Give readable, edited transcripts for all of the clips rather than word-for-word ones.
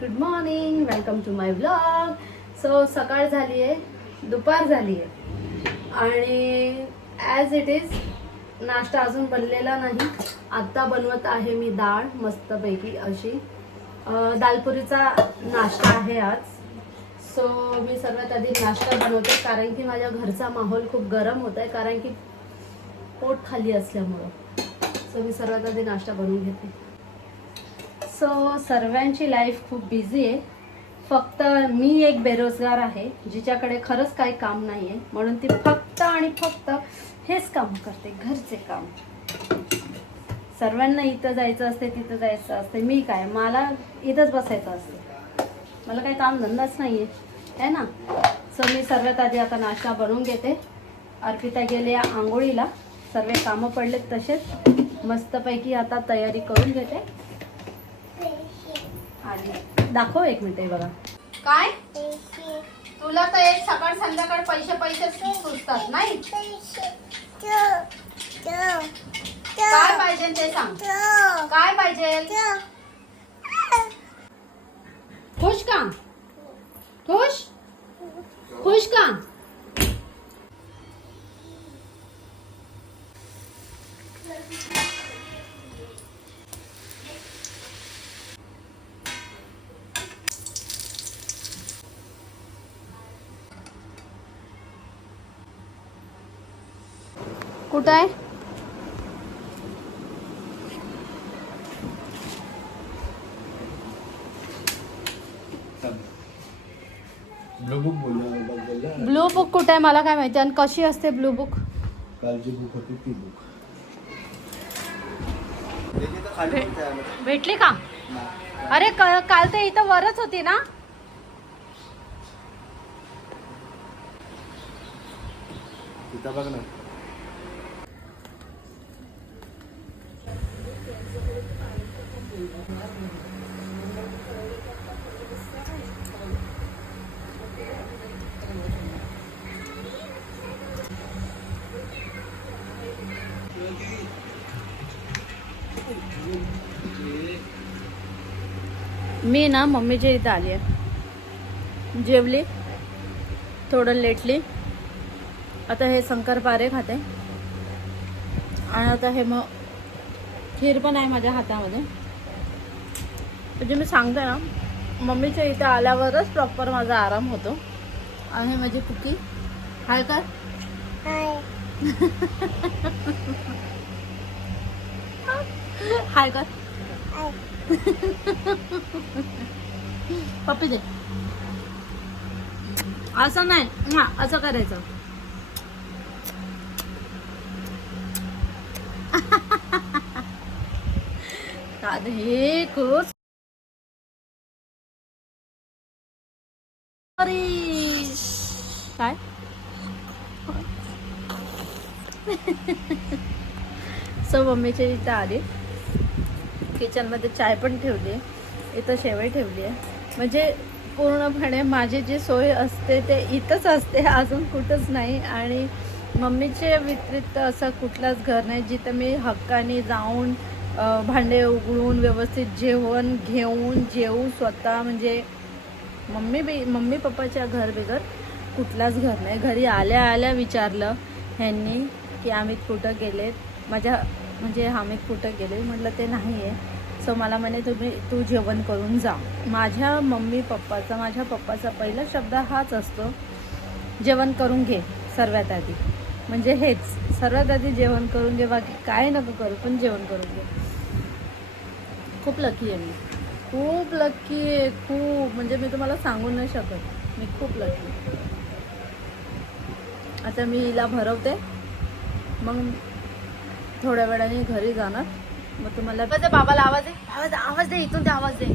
Good morning, welcome to my vlog. So सकाळ झाली आहे, दुपार झाली आहे आणि ॲज इट इज नाश्ता अजून बनलेला नाही. आत्ता बनवत आहे मी डाळ मस्तपैकी अशी. दालपुरीचा नाश्ता आहे आज. सो मी सर्वात आधी नाश्ता बनवते कारण की माझ्या घरचा माहोल खूप गरम होत आहे कारण की पोट खाली असल्यामुळं. सो मी सर्वात आधी नाश्ता बनवून घेते. सो सर्वांची लाईफ खूप बिझी आहे. फक्त मी एक बेरोजगार आहे जिच्याकडे खरंच काही काम नाही आहे, म्हणून ती फक्त आणि फक्त हेच काम करते, घरचे काम. सर्वांना इथं जायचं असते, तिथं जायचं असते. मी काय, मला इथंच बसायचं असते. मला काही काम धंदाच नाही आहे ना. सो मी सर्वात आधी आता नाश्ता बनवून घेते. अर्पिता गेले आंघोळीला, सर्व कामं पडलेत तसेच. मस्तपैकी आता तयारी करून घेते. आणि दाखव एक मिनिट. बघा काय तुला तर एक सकाळ संध्याकाळ पैसे पैसे सुचतात नाही. काय पाहिजे ते सांग. काय पाहिजे? खुश का? खुश खुश का? कुठं आहे? ब्लू बुक बोलला. ब्लू बुक कुठे आहे मला काय माहिती. आणि कशी असते ब्लू बुक? कालची बुक होती ती बुक भेटली का? अरे काल ते इथं वरच होती ना. तिथं बघ ना. मी ना मम्मीच्या इथं आली आहे. जेवली, थोडं लेटली. आता हे शंकरपारे खाते आणि आता हे मग खीर पण आहे माझ्या हातामध्ये. म्हणजे मी सांगते ना, मम्मीच्या इथं आल्यावरच प्रॉपर माझा आराम होतो. आणि माझी कुकी हाय कर. हाय कर. पप्पी दे. असं नाही, असं करायचं. हे खूप काय सो मम्मीच्या इथं आली. किचनमध्ये चाय पण ठेवली, इथं शेवई ठेवली आहे. म्हणजे पूर्णपणे माझी जी सोय असते ते इथंच असते, अजून कुठंच नाही. आणि मम्मीचे व्यतिरिक्त असं कुठलाच घर नाही जिथं मी हक्काने जाऊन भांडे उघडून व्यवस्थित जेवण घेऊन जेवू स्वतः. म्हणजे मम्मी पप्पाच्या घर बिगर कुठलाच घर नाही. घरी आल्या आल्या विचारलं ह्यांनी की अमित कुठं गेलेत, म्हणजे अमित कुठं गेले. म्हटलं ते नाही आहे. सो मला म्हणे तू जेवण करून जा. माझ्या पप्पाचा पहिला शब्द हाच असतो, जेवण करून घे सर्वात आधी. म्हणजे हेच, सर्वात आधी जेवण करून घे, बाकी काय नको करू पण जेवण करून घे. खूप लकी आहे मी, खूप लकी आहे, खूप. म्हणजे मी तुम्हाला सांगून नाही शकत, मी खूप लकी. आता मी हिला भरवते, मग थोड्या वेळाने घरी जाणार. मग तुम्हाला बाबाला आवाज दे, आवाज दे, इथून ते आवाज दे.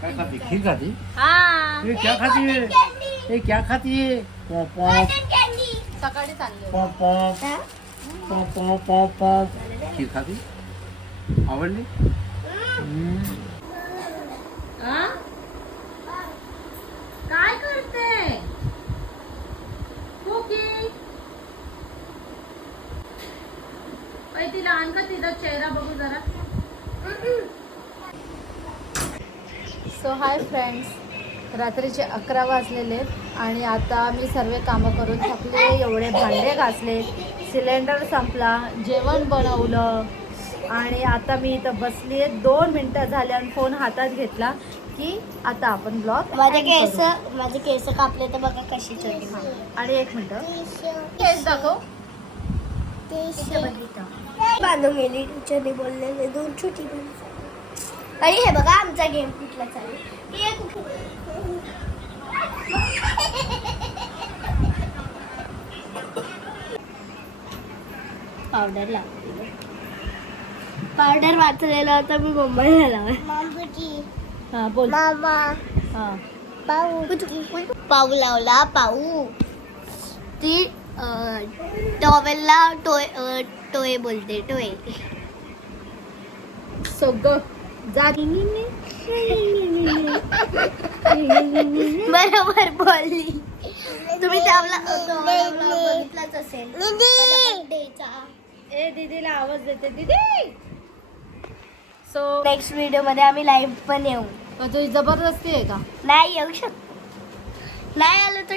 क्या खाती? खीर खाती? हाँ ये क्या खाती है? ये क्या खाती है? पॉप पॉप सकाळी चालले. Pop pop pop pop pop pop. खीर खाती? आवडली? आ? काय करते कुकी? तिला आण का तिचा चेहरा बघू जरा. सो हाय फ्रेंड्स, रात्रीचे 11 वाजलेले आहेत आणि आता मी सर्व कामं करून थकले. एवढे भांडे घासले, सिलेंडर संपला, जेवण बनवलं आणि आता मी इथं बसली आहे. 2 मिनटं झाले आणि फोन हातात घेतला की आता आपण ब्लॉग माझे केस कापले तर बघा कशी छोटी. आणि 1 मिनिट केस दाखव. बांधून गेली टीचरने बोललेले 2 छोटी आणि हे बघा आमचा गेम कुठला चालू. पावडर लागते. पावडर वाचलेला होता मी मुंबईला लावा. हा बोल. मामा हा पाऊ लावला. पाऊ ती टॉवेलला टोय बोलते. टोय सगळं जा. बरोबर बोलली तुम्ही. त्यावला बघितलाच असेल. ए दीदीला आवाज देते दीदी. सो नेक्स्ट व्हिडिओ मध्ये आम्ही लाईव्ह पण येऊ. तुझी जबरदस्ती आहे का? नाही येऊ शकत. नाही आलं तर